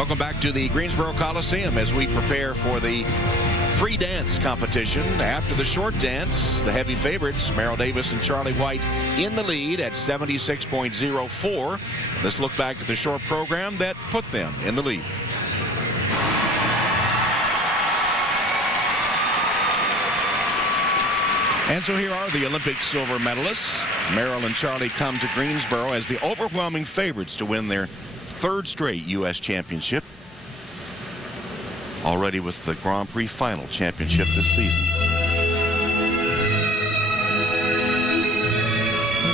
Welcome back to the Greensboro Coliseum as we prepare for the free dance competition. After the short dance, the heavy favorites, Merrill Davis and Charlie White, in the lead at 76.04. Let's look back at the short program that put them in the lead. And so here are the Olympic silver medalists. Merrill and Charlie come to Greensboro as the overwhelming favorites to win their third straight U.S. championship. Already with the Grand Prix final championship this season.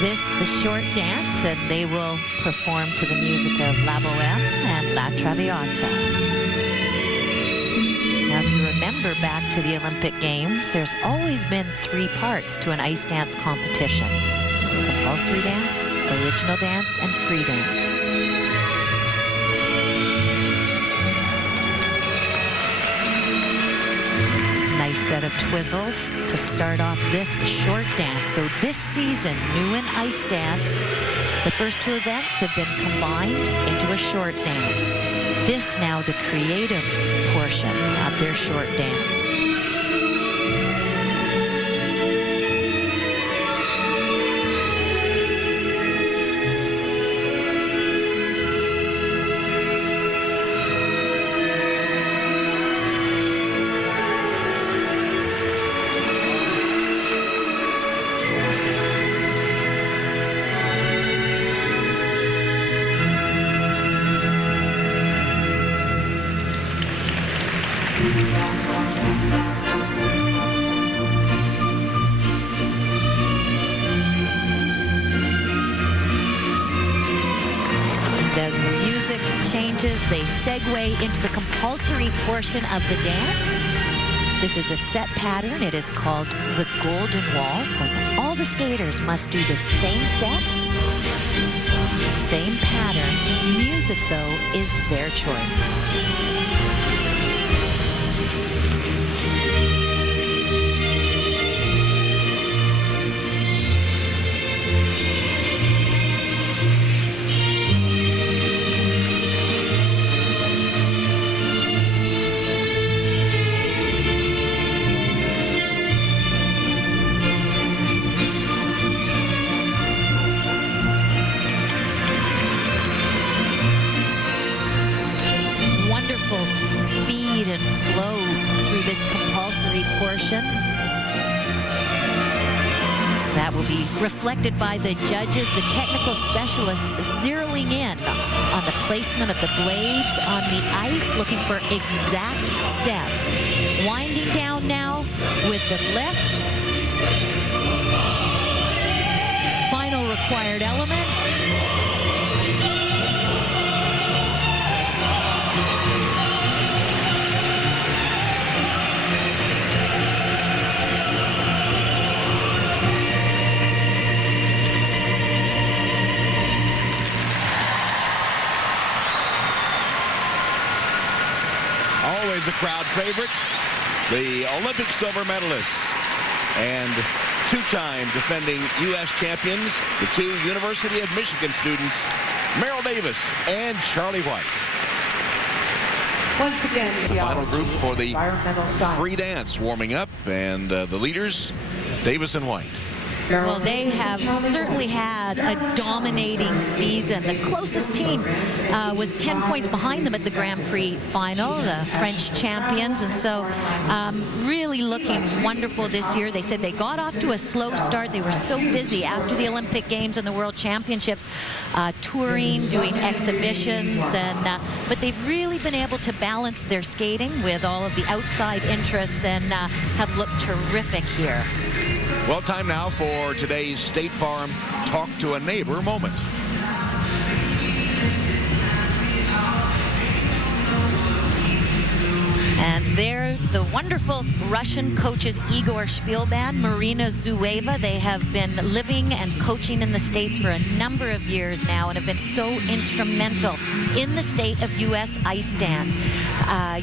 This, the short dance, and they will perform to the music of La Bohème and La Traviata. Now, if you remember back to the Olympic Games, there's always been 3 parts to an ice dance competition. Compulsory dance, original dance, and free dance. Nice set of twizzles to start off this short dance. So this season, new in ice dance, the first 2 events have been combined into a short dance. This now the creative portion of their short dance. As the music changes, they segue into the compulsory portion of the dance. This is a set pattern. It is called the Golden Wall. So all the skaters must do the same steps, same pattern. Music, though, is their choice. Speed and flow through this compulsory portion. That will be reflected by the judges, the technical specialists zeroing in on the placement of the blades on the ice, looking for exact steps. Winding down now with the lift. Final required element. Always a crowd favorite, the Olympic silver medalists and 2-time defending U.S. champions, the 2 University of Michigan students, Merrill Davis and Charlie White. Once again, the final group for the free dance warming up, and the leaders, Davis and White. Well, they have certainly had a dominating season. The closest team was 10 points behind them at the Grand Prix final, the French champions, and so really looking wonderful this year. They said they got off to a slow start. They were so busy after the Olympic Games and the World Championships, touring, doing exhibitions, and but they've really been able to balance their skating with all of the outside interests and have looked terrific here. Well, time now for today's State Farm Talk to a Neighbor moment. And there the wonderful Russian coaches Igor Shpilban, Marina Zueva. They have been living and coaching in the States for a number of years now and have been so instrumental in the state of U.S. ice dance.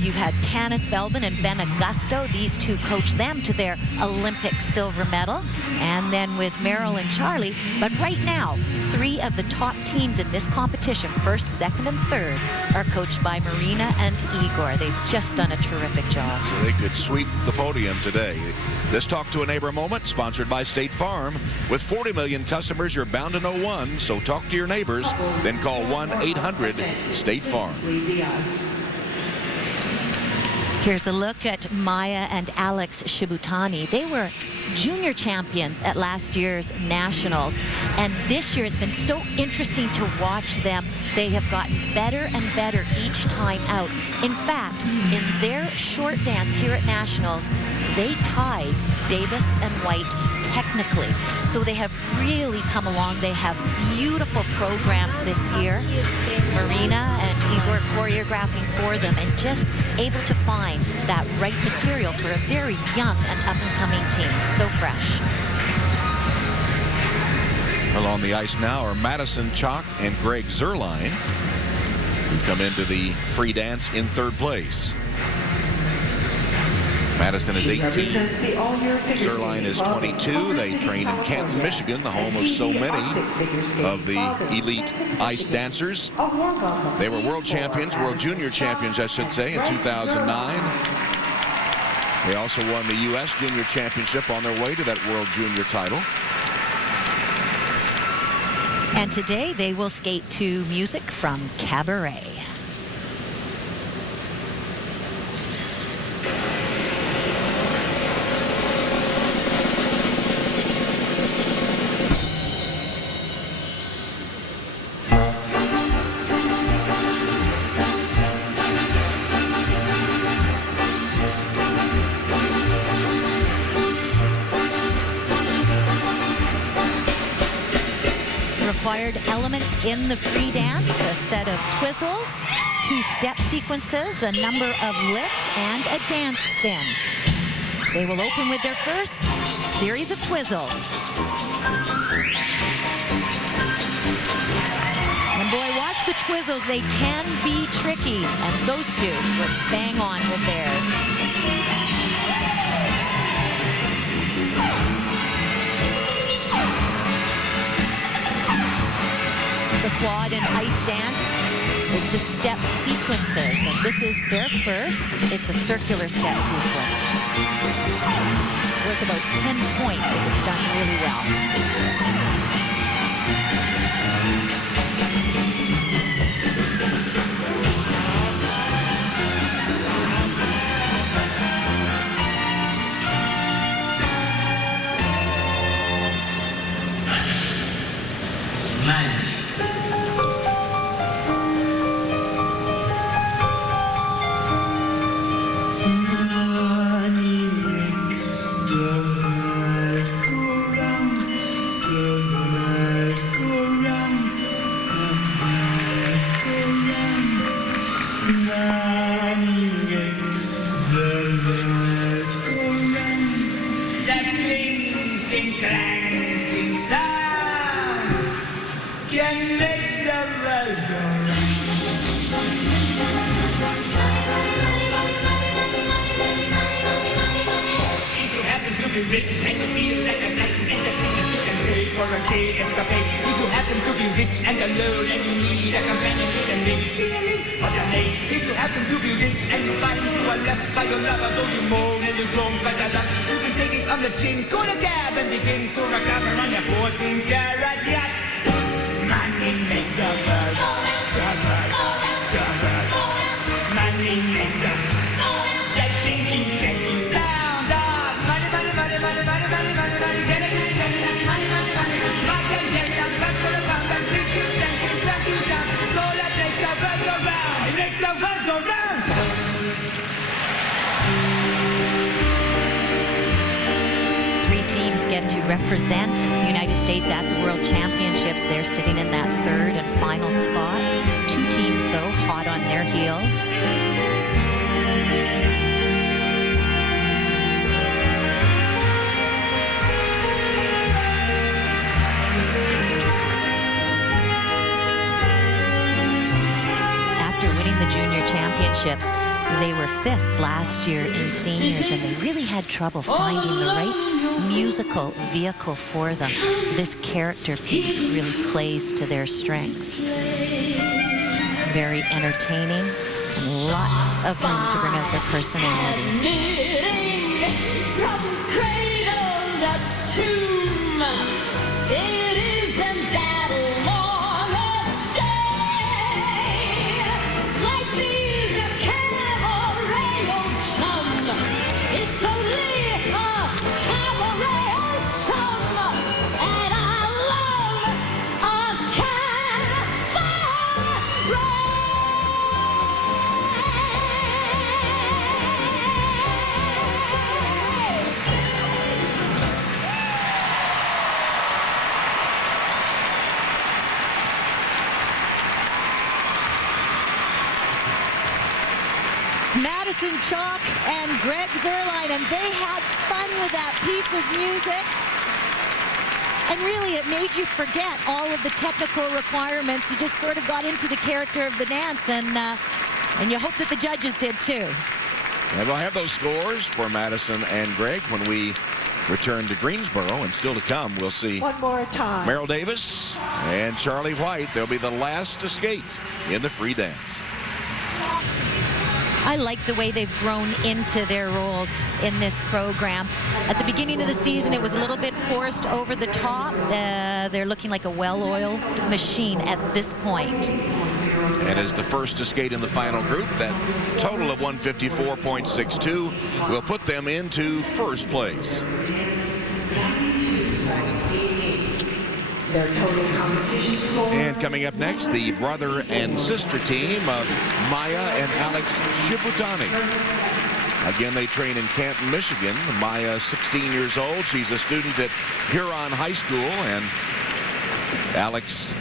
You've had Tanith Belbin and Ben Augusto. These two coached them to their Olympic silver medal. And then with Meryl and Charlie. But right now, 3 of the top teams in this competition, first, second, and third, are coached by Marina and Igor. They've just done a terrific job. So they could sweep the podium today. This Talk to a Neighbor moment, sponsored by State Farm. With 40 million customers, you're bound to know one. So talk to your neighbors, then call 1-800-STATE-FARM. Here's a look at Maya and Alex Shibutani. They were junior champions at last year's Nationals. And this year it's been so interesting to watch them. They have gotten better and better each time out. In fact, in their short dance here at Nationals, they tied Davis and White technically. So they have really come along. They have beautiful programs this year. Marina and Igor choreographing for them and just able to find that right material for a very young and up-and-coming team. So fresh. Well, on the ice now are Madison Chock and Greg Zerline, who come into the free dance in third place. Madison is 18. Zerline is 22. They train in Canton, Michigan, the home of so many of the elite ice dancers. They were world champions, world junior champions, I should say, in 2009. They also won the U.S. Junior Championship on their way to that World Junior title. And today they will skate to music from Cabaret. Required elements in the free dance, a set of twizzles, 2 step sequences, a number of lifts, and a dance spin. They will open with their first series of twizzles. And boy, watch the twizzles. They can be tricky, and those two were bang on with theirs. The quad and ice dance is the step sequences, and this is their first. It's a circular step sequence. Worth about 10 points if it's done really well. To represent the United States at the World Championships. They're sitting in that third and final spot. 2 teams, though, hot on their heels. junior championships. They were 5th last year in seniors, and they really had trouble finding the right musical vehicle for them. This character piece really plays to their strengths. Very entertaining, and lots of room to bring out their personality. Madison Chalk and Greg Zerline, and they had fun with that piece of music. And really, it made you forget all of the technical requirements. You just sort of got into the character of the dance, and you hope that the judges did too. And we'll have those scores for Madison and Greg when we return to Greensboro, and still to come, we'll see one more time. Merrill Davis and Charlie White. They'll be the last to skate in the free dance. I like the way they've grown into their roles in this program. At the beginning of the season, it was a little bit forced over the top. They're looking like a well-oiled machine at this point. And as the first to skate in the final group, that total of 154.62 will put them into first place. Their total competition score. And coming up next, the brother and sister team of Maya and Alex Shibutani. Again, they train in Canton, Michigan. Maya, 16 years old. She's a student at Huron High School. And Alex,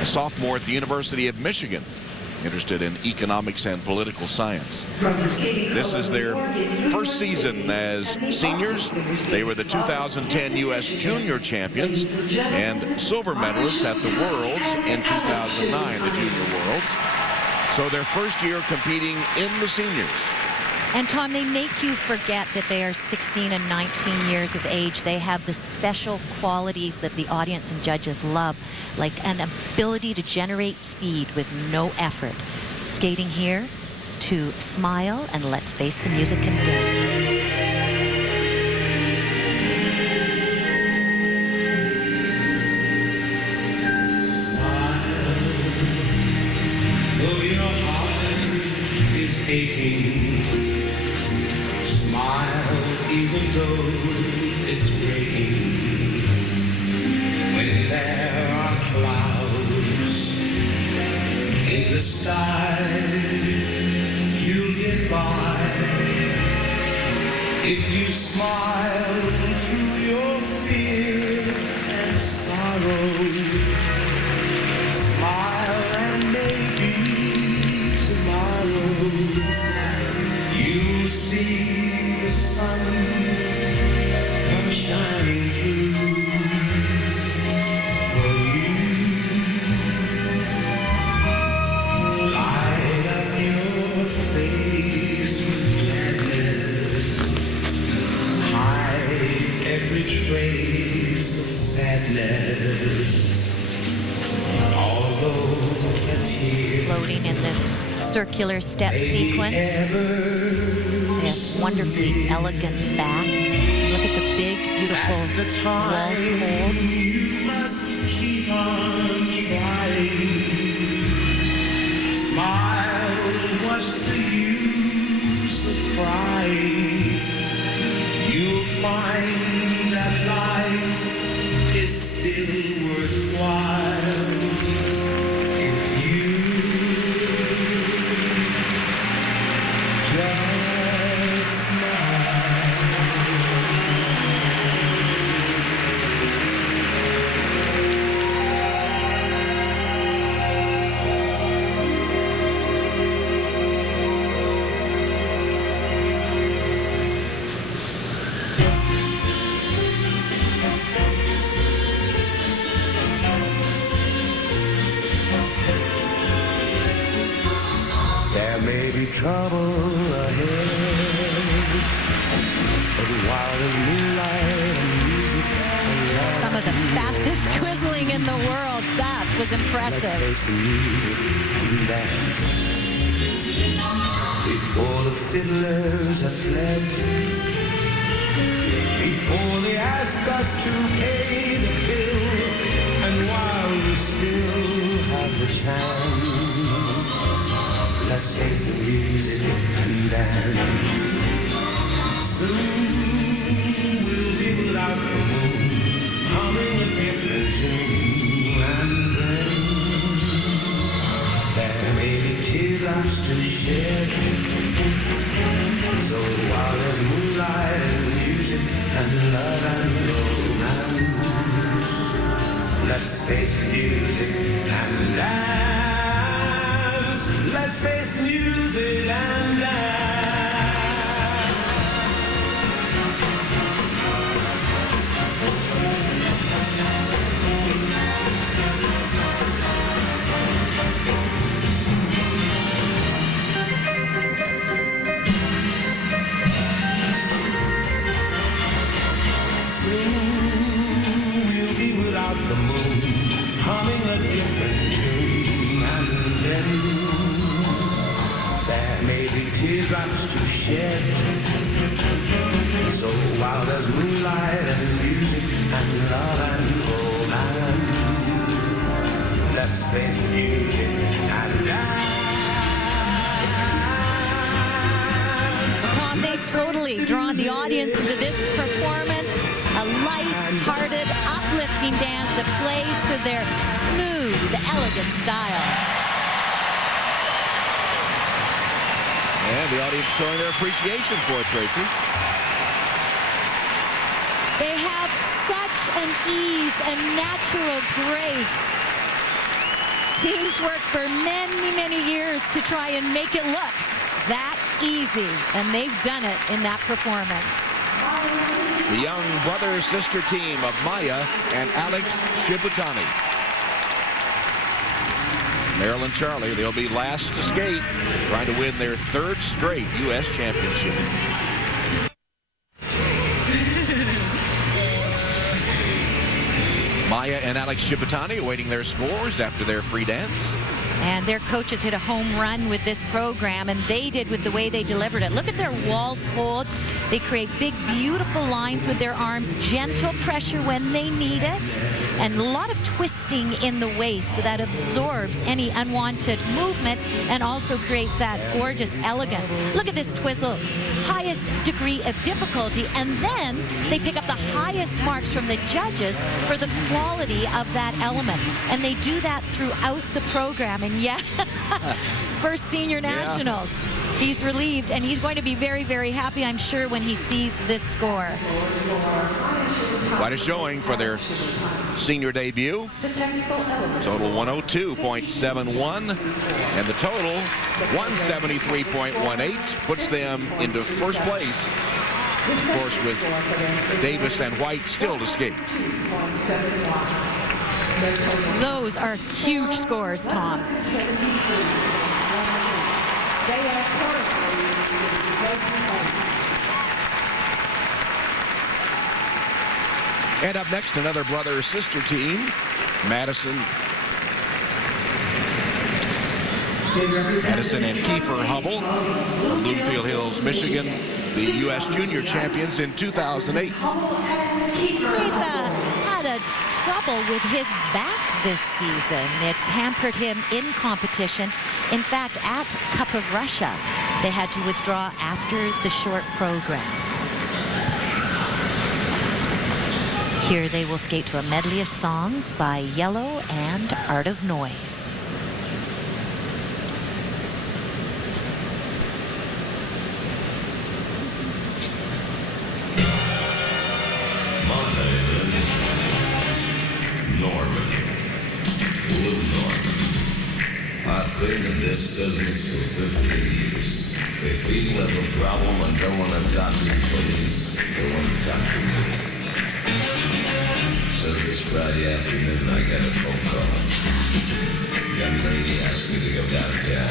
a sophomore at the University of Michigan, interested in economics and political science. This is their first season as seniors. They were the 2010 U.S. Junior Champions and silver medalists at the Worlds in 2009, the Junior Worlds. So their first year competing in the seniors. And Tom, they make you forget that they are 16 and 19 years of age. They have the special qualities that the audience and judges love, like an ability to generate speed with no effort. Skating here to Smile and Let's Face the Music and Dance. Though your heart is aching, smile even though it's raining. When there are clouds in the sky, you'll get by. If you smile through your fear and sorrow, smile and maybe tomorrow you'll see the sun come shining through for you. Light up your face with gladness, hide every trace of sadness. Although a tear Floating in this circular step sequence. They have wonderfully elegant backs. Look at the big, beautiful waltz holds. you must keep on trying. Smile, what's the use of crying? You'll find that life is still worthwhile if you just smile. There may be trouble ahead, but while there's moonlight and music and love, Some of the fastest twizzling in the world. That was impressive. let's face the music and dance. Before the fiddlers have fled, before they ask us to pay the bill, and while we still have the chance, let's face the music and dance. Soon we'll be without the moon, humming a different tune, and then there may be teardrops to shed. So while there's moonlight and music and love and romance, let's face the music and dance. Let's face the music and dance. The moon, humming a different tune, and then there may be teardrops to shed. So while there's moonlight and music and love and romance, let's face the music and dance. Tom, they've totally drawn the audience into this performance. A light-hearted, uplifting dance that plays to their smooth, elegant style. And the audience showing their appreciation for it, Tracy. They have such an ease and natural grace. Teams work for many, many years to try and make it look that easy, and they've done it in that performance. The young brother-sister team of Maya and Alex Shibutani. Merrill and Charlie, they'll be last to skate, trying to win their third straight U.S. championship. Maya and Alex Shibutani awaiting their scores after their free dance. And their coaches hit a home run with this program, and they did with the way they delivered it. Look at their waltz hold. They create big, beautiful lines with their arms, gentle pressure when they need it, and a lot of twisting in the waist that absorbs any unwanted movement and also creates that gorgeous elegance. Look at this twizzle, highest degree of difficulty, and then they pick up the highest marks from the judges for the quality of that element. And they do that throughout the program. And yeah, first senior nationals. He's relieved, and he's going to be very, very happy, I'm sure, when he sees this score. Quite a showing for their senior debut. Total 102.71, and the total 173.18 puts them into first place. Of course, with Davis and White still to skate. Those are huge scores, Tom. And up next, another brother-sister team, Madison and Kiefer Hubble from Bloomfield Hills, Michigan, the U.S. Junior champions in 2008. They've had a trouble with his back this season. It's hampered him in competition. In fact, at Cup of Russia, they had to withdraw after the short program. Here they will skate to a medley of songs by Yellow and Art of Noise. My name is Norman, Blue Norman. I've been in this business for 15 years. If people have a problem and don't want to talk to the police, they want to talk to me. So this Friday afternoon, I got a phone call. Young lady asked me to go downtown.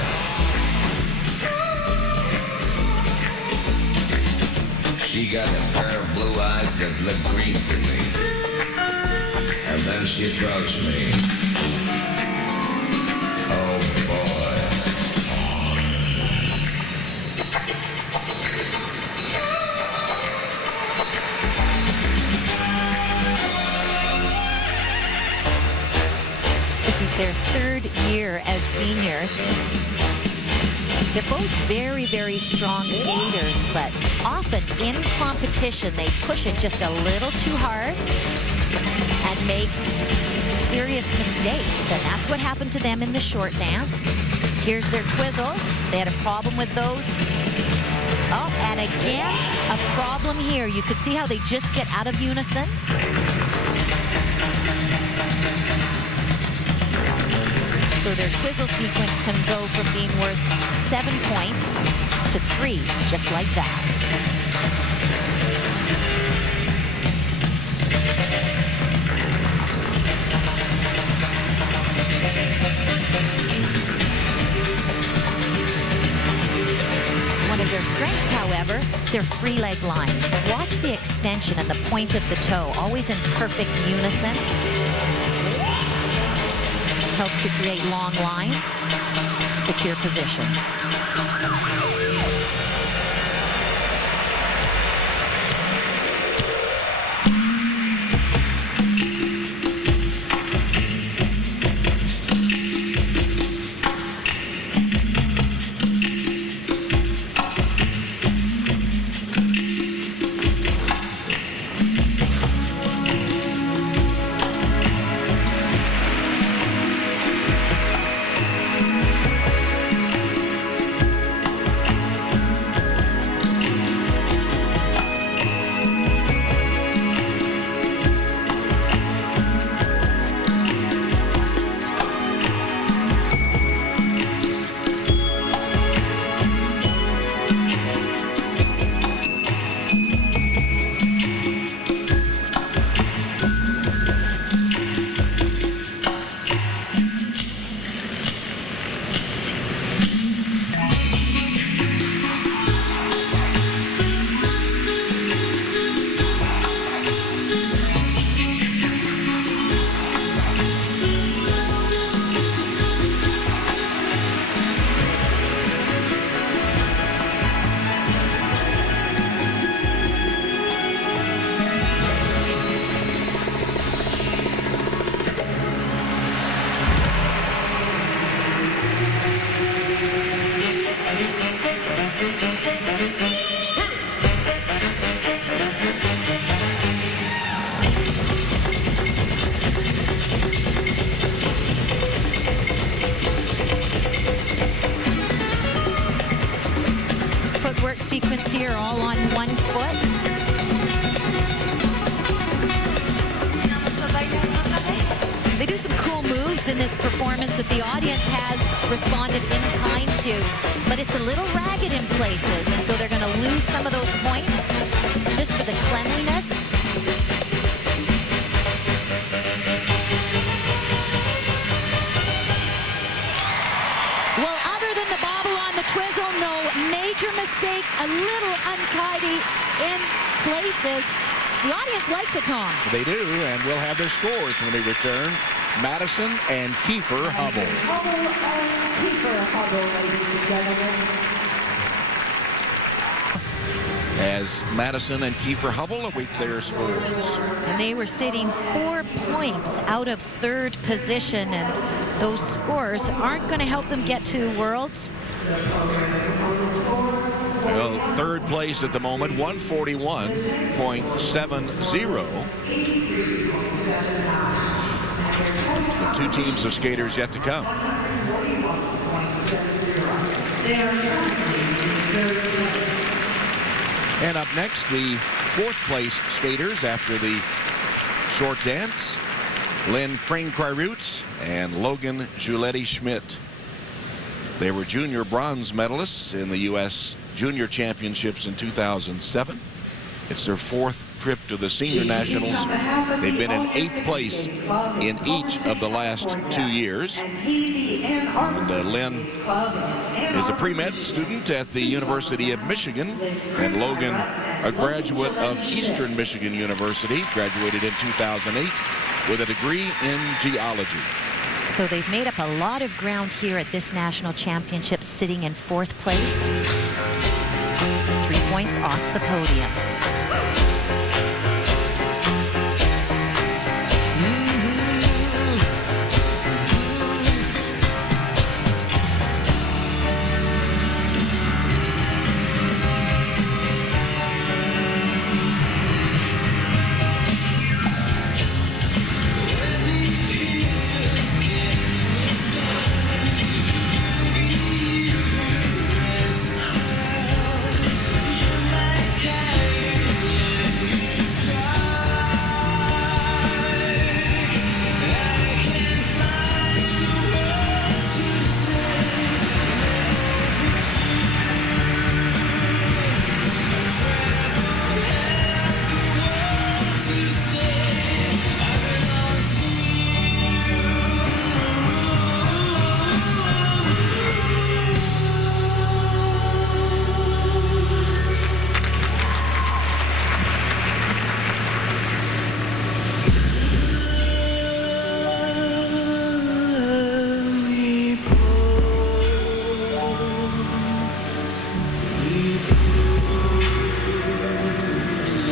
She got a pair of blue eyes that look green to me. And then she approached me. Oh boy. This is their third year as seniors. They're both very, very strong skaters, but often in competition, they push it just a little too hard and make serious mistakes. And that's what happened to them in the short dance. Here's their twizzles. They had a problem with those. Oh, and again, a problem here. You could see how they just get out of unison. So their twizzle sequence can go from being worth 7 points to 3, just like that. One of their strengths, however, their free leg lines. Watch the extension and the point of the toe, always in perfect unison. Helps to create long lines, secure positions. Footwork sequence here, all on one foot. They do some cool moves in this performance that the audience has responded in kind to, but it's a little ragged in places, and so they're going to lose some of those points just for the cleanliness. Well, other than the bobble on the twizzle, no major mistakes, a little untidy in places. The audience likes it, Tom. They do, and we'll have their scores when we return. Madison and Kiefer Hubbell. Hubbell and Kiefer Hubbell, ladies and gentlemen. As Madison and Kiefer Hubbell await their scores. And they were sitting 4 points out of third position, and those scores aren't going to help them get to Worlds. Well, third place at the moment, 141.70. The two teams of skaters yet to come. And up next, the fourth place skaters after the short dance, Lynn Crane-Cryrute and Logan Giuletti-Schmidt. They were junior bronze medalists in the U.S. Junior Championships in 2007. It's their fourth trip to the senior nationals. They've been in 8th place in each of the last 2 years. And Lynn is a pre-med student at the University of Michigan, and Logan a graduate of Eastern Michigan University, graduated in 2008 with a degree in geology. So they've made up a lot of ground here at this national championship, sitting in 4th place. 3 points off the podium.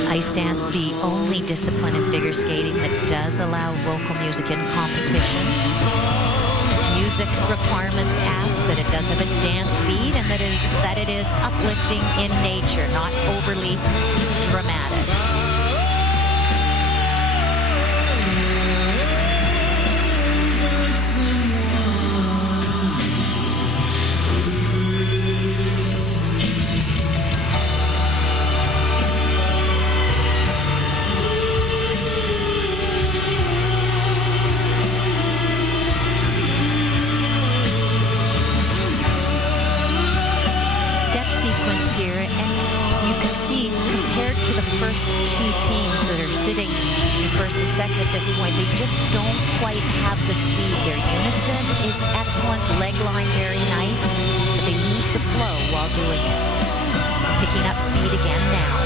Ice dance, the only discipline in figure skating that does allow vocal music in competition. Music requirements ask that it does have a dance beat and that it is uplifting in nature, not overly dramatic. First 2 teams that are sitting in 1st and 2nd at this point, they just don't quite have the speed. Their unison is excellent, leg line very nice, but they lose the flow while doing it. Picking up speed again now.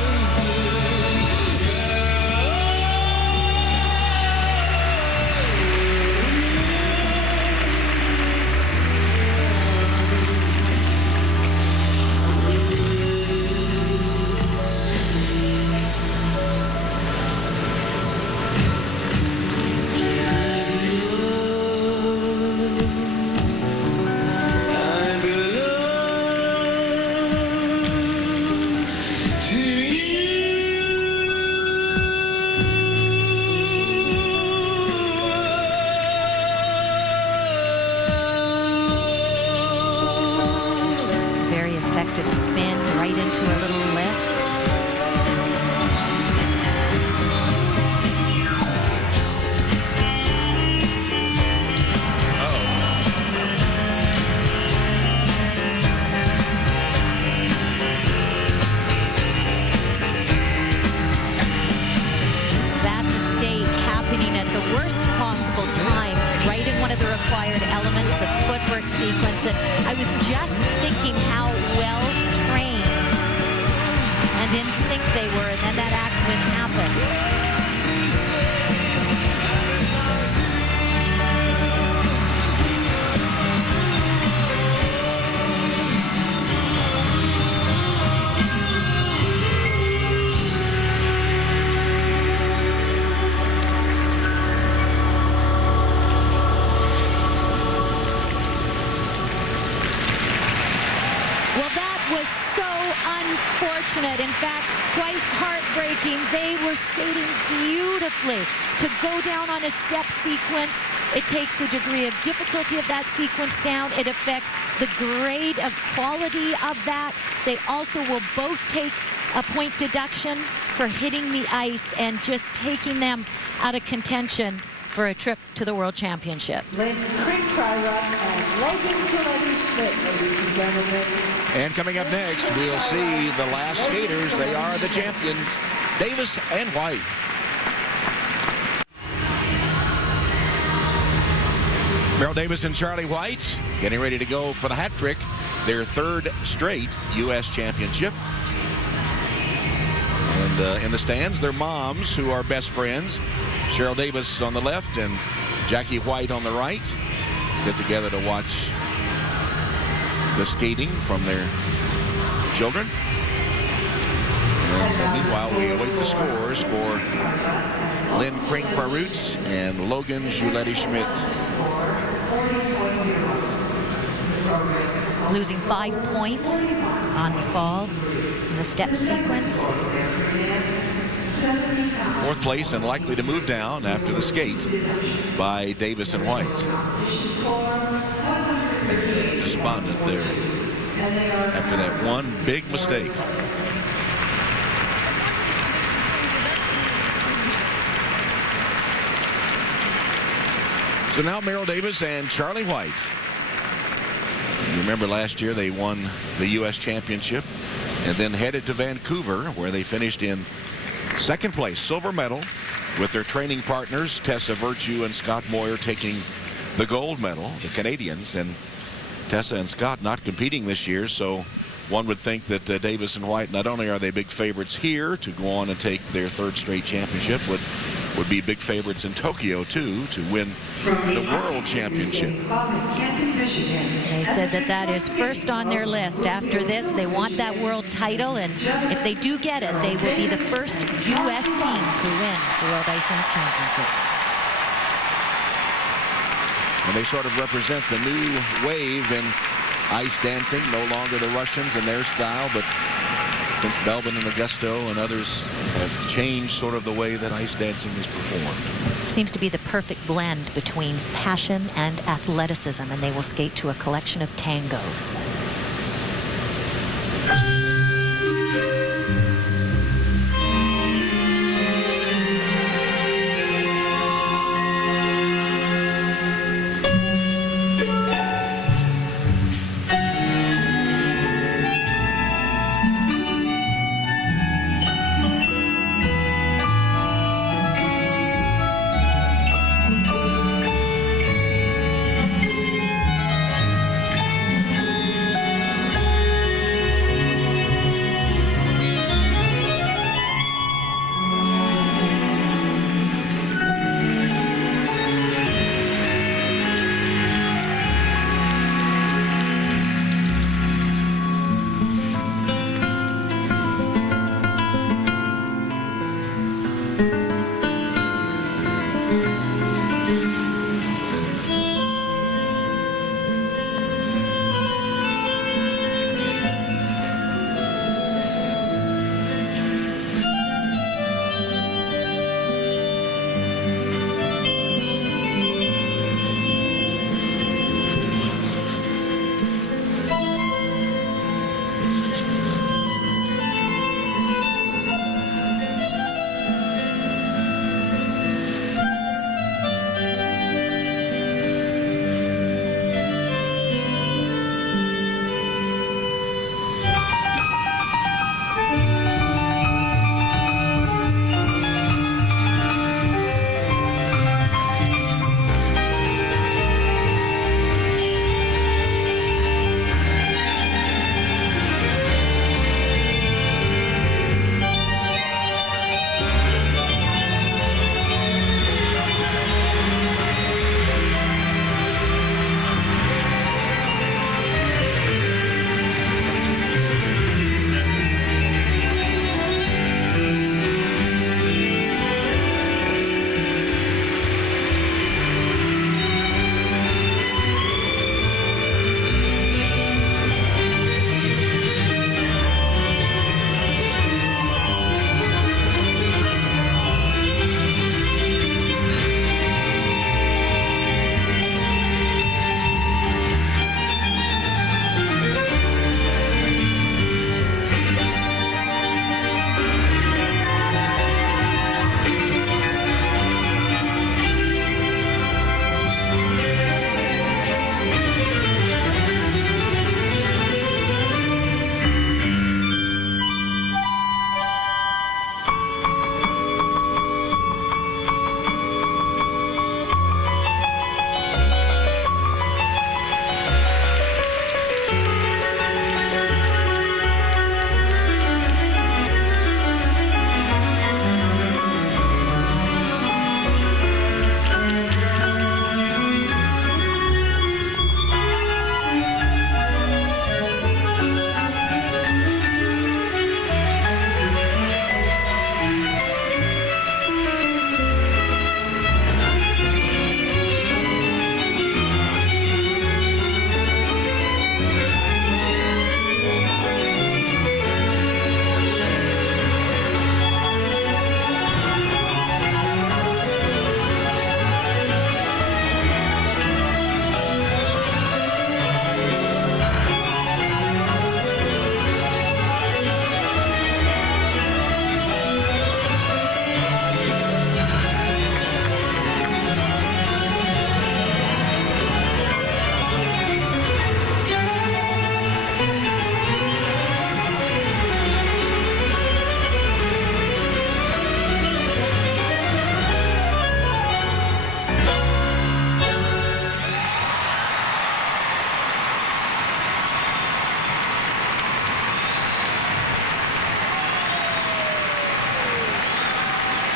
Spin right into a little lift. That mistake happening at the worst possible time, right in one of the required elements, the footwork sequence. And I was just thinking how well trained and in sync they were, and then that accident happened. Well, that was so unfortunate. In fact, quite heartbreaking. They were skating beautifully. To go down on a step sequence, it takes a degree of difficulty of that sequence down. It affects the grade of quality of that. They also will both take a point deduction for hitting the ice and just taking them out of contention for a trip to the World Championships. Lynn Kriegkreier and Logan Gillespie-Schmidt, ladies and gentlemen. And coming up next, we'll see the last skaters. They are the champions. Davis and White. Merrill Davis and Charlie White getting ready to go for the hat trick, their third straight U.S. championship. And in the stands, their moms, who are best friends, Cheryl Davis on the left and Jackie White on the right, sit together to watch the skating from their children. And meanwhile, we await the scores for Lynn Kring-Parutz and Logan Giuletti-Schmidt. Losing 5 points on the fall in the step sequence. Fourth place and likely to move down after the skate by Davis and White. Despondent there after that one big mistake. So now Merrill Davis and Charlie White. You remember last year they won the U.S. Championship and then headed to Vancouver, where they finished in second place, silver medal, with their training partners Tessa Virtue and Scott Moyer taking the gold medal, the Canadians. And Tessa and Scott not competing this year, so one would think that Davis and White, not only are they big favorites here to go on and take their third straight championship, would be big favorites in Tokyo too to win the World Championship. They said that is first on their list. After this, they want that world title, and if they do get it, they will be the first U.S. team to win the World Ice Dance Championship. And they sort of represent the new wave in ice dancing, no longer the Russians and their style, but since Belvin and Augusto and others have changed sort of the way that ice dancing is performed. Seems to be the perfect blend between passion and athleticism, and they will skate to a collection of tangos.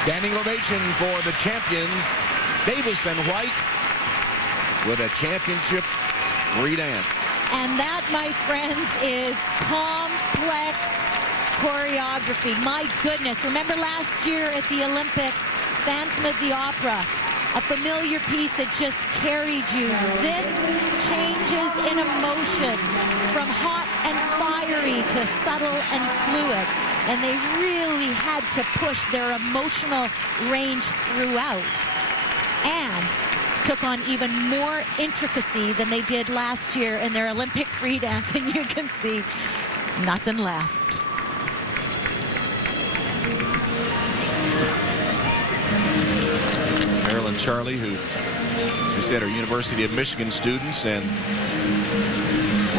Standing ovation for the champions, Davis and White, with a championship free dance. And that, my friends, is complex choreography. My goodness. Remember last year at the Olympics, Phantom of the Opera, a familiar piece that just carried you. This changes in emotion from hot and fiery to subtle and fluid. And they really had to push their emotional range throughout. And took on even more intricacy than they did last year in their Olympic free dance, and you can see nothing left. Meryl and Charlie, who, as we said, are University of Michigan students and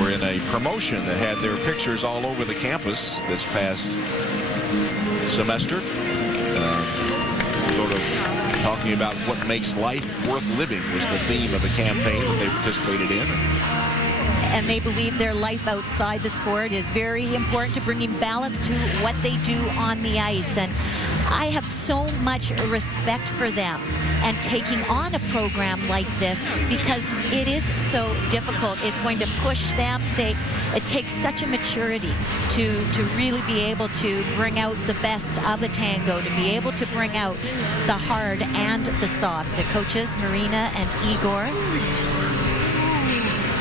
were in a promotion that had their pictures all over the campus this past semester. Sort of talking about what makes life worth living was the theme of the campaign that they participated in. And they believe their life outside the sport is very important to bringing balance to what they do on the ice. And I have so much respect for them and taking on a program like this because it is so difficult. It's going to push them. It takes such a maturity to really be able to bring out the best of the tango, to be able to bring out the hard and the soft. The coaches, Marina and Igor.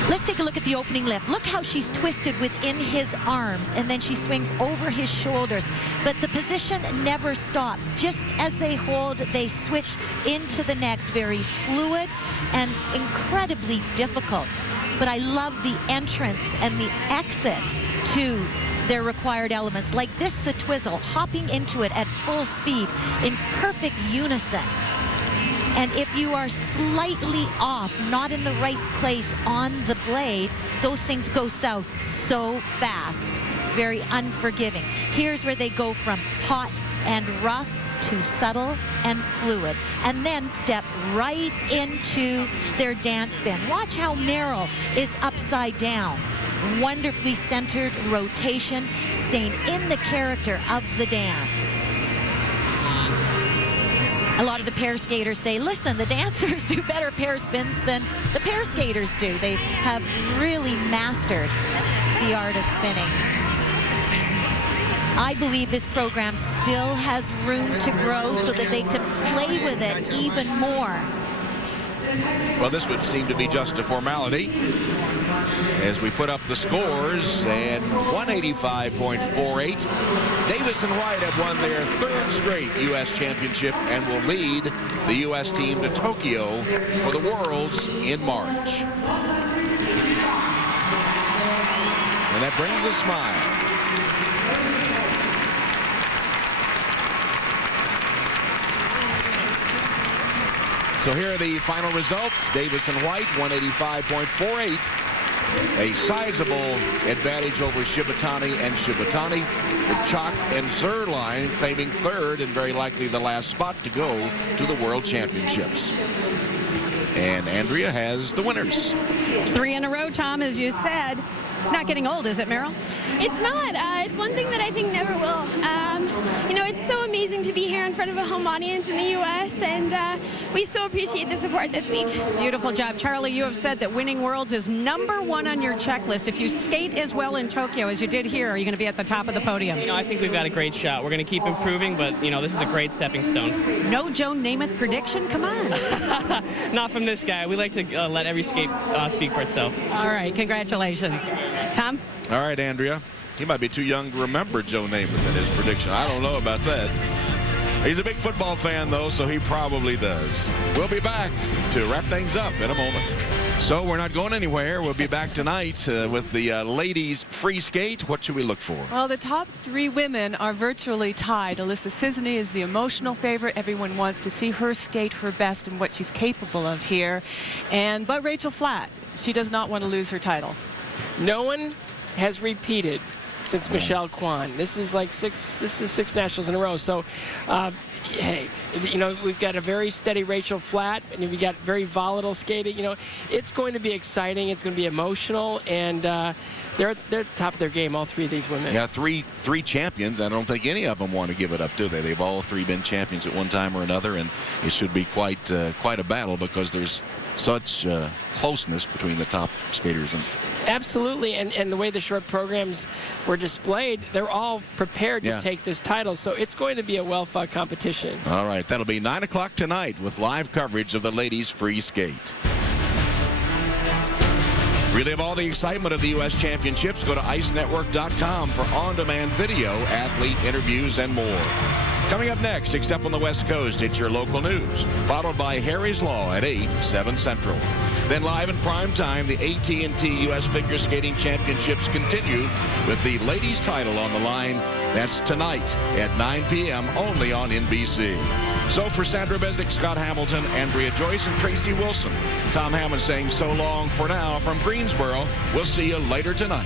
Let's take a look at the opening lift. Look how she's twisted within his arms, and then she swings over his shoulders. But the position never stops. Just as they hold, they switch into the next. Very fluid and incredibly difficult. But I love the entrance and the exits to their required elements, like this twizzle, hopping into it at full speed in perfect unison. And if you are slightly off, not in the right place on the blade, those things go south so fast. Very unforgiving. Here's where they go from hot and rough to subtle and fluid, and then step right into their dance spin. Watch how Meryl is upside down. Wonderfully centered rotation, staying in the character of the dance. A lot of the pair skaters say, listen, the dancers do better pair spins than the pair skaters do. They have really mastered the art of spinning. I believe this program still has room to grow so that they can play with it even more. Well, this would seem to be just a formality as we put up the scores, and 185.48. Davis and White have won their third straight U.S. championship and will lead the U.S. team to Tokyo for the Worlds in March. And that brings a smile. So here are the final results. Davis and White, 185.48. A sizable advantage over Shibutani and Shibutani, with Chalk and Zerline claiming third and very likely the last spot to go to the World Championships. And Andrea has the winners. 3 in a row, Tom, as you said. It's not getting old, is it, Meryl? It's not. It's one thing that I think never will. You know, it's so amazing to be here in front of a home audience in the U.S., and we so appreciate the support this week. Beautiful job. Charlie, you have said that winning Worlds is #1 on your checklist. If you skate as well in Tokyo as you did here, are you going to be at the top of the podium? You know, I think we've got a great shot. We're going to keep improving, but, you know, this is a great stepping stone. No Joan Namath prediction? Come on. Not from this guy. We like to let every skate speak for itself. All right. Congratulations. Tom? All right, Andrea. He might be too young to remember Joe Namath in his prediction. I don't know about that. He's a big football fan, though, so he probably does. We'll be back to wrap things up in a moment. So we're not going anywhere. We'll be back tonight with the ladies free skate. What should we look for? Well, the top 3 women are virtually tied. Alyssa Cisney is the emotional favorite. Everyone wants to see her skate her best and what she's capable of here. But Rachel Flatt, she does not want to lose her title. No one has repeated since Michelle Kwan. This is like 6 nationals in a row. So, hey, You know, we've got a very steady Rachel Flatt, and we've got very volatile skating. You know, it's going to be exciting. It's going to be emotional, and they're at the top of their game, all three of these women. Yeah, three champions. I don't think any of them want to give it up, do they? They've all three been champions at one time or another, and it should be quite a battle because there's such closeness between the top skaters. And absolutely, and the way the short programs were displayed, they're all prepared to take this title, so it's going to be a well-fought competition. All right, that'll be 9 o'clock tonight with live coverage of the ladies free skate. Relive all the excitement of the U.S. Championships. Go to IceNetwork.com for on-demand video, athlete interviews, and more. Coming up next, except on the West Coast, it's your local news, followed by Harry's Law at 8, 7 Central. Then live in prime time, the AT&T U.S. Figure Skating Championships continue with the ladies' title on the line. That's tonight at 9 p.m. only on NBC. So for Sandra Bezic, Scott Hamilton, Andrea Joyce, and Tracy Wilson, Tom Hammond saying so long for now from Greensboro. We'll see you later tonight.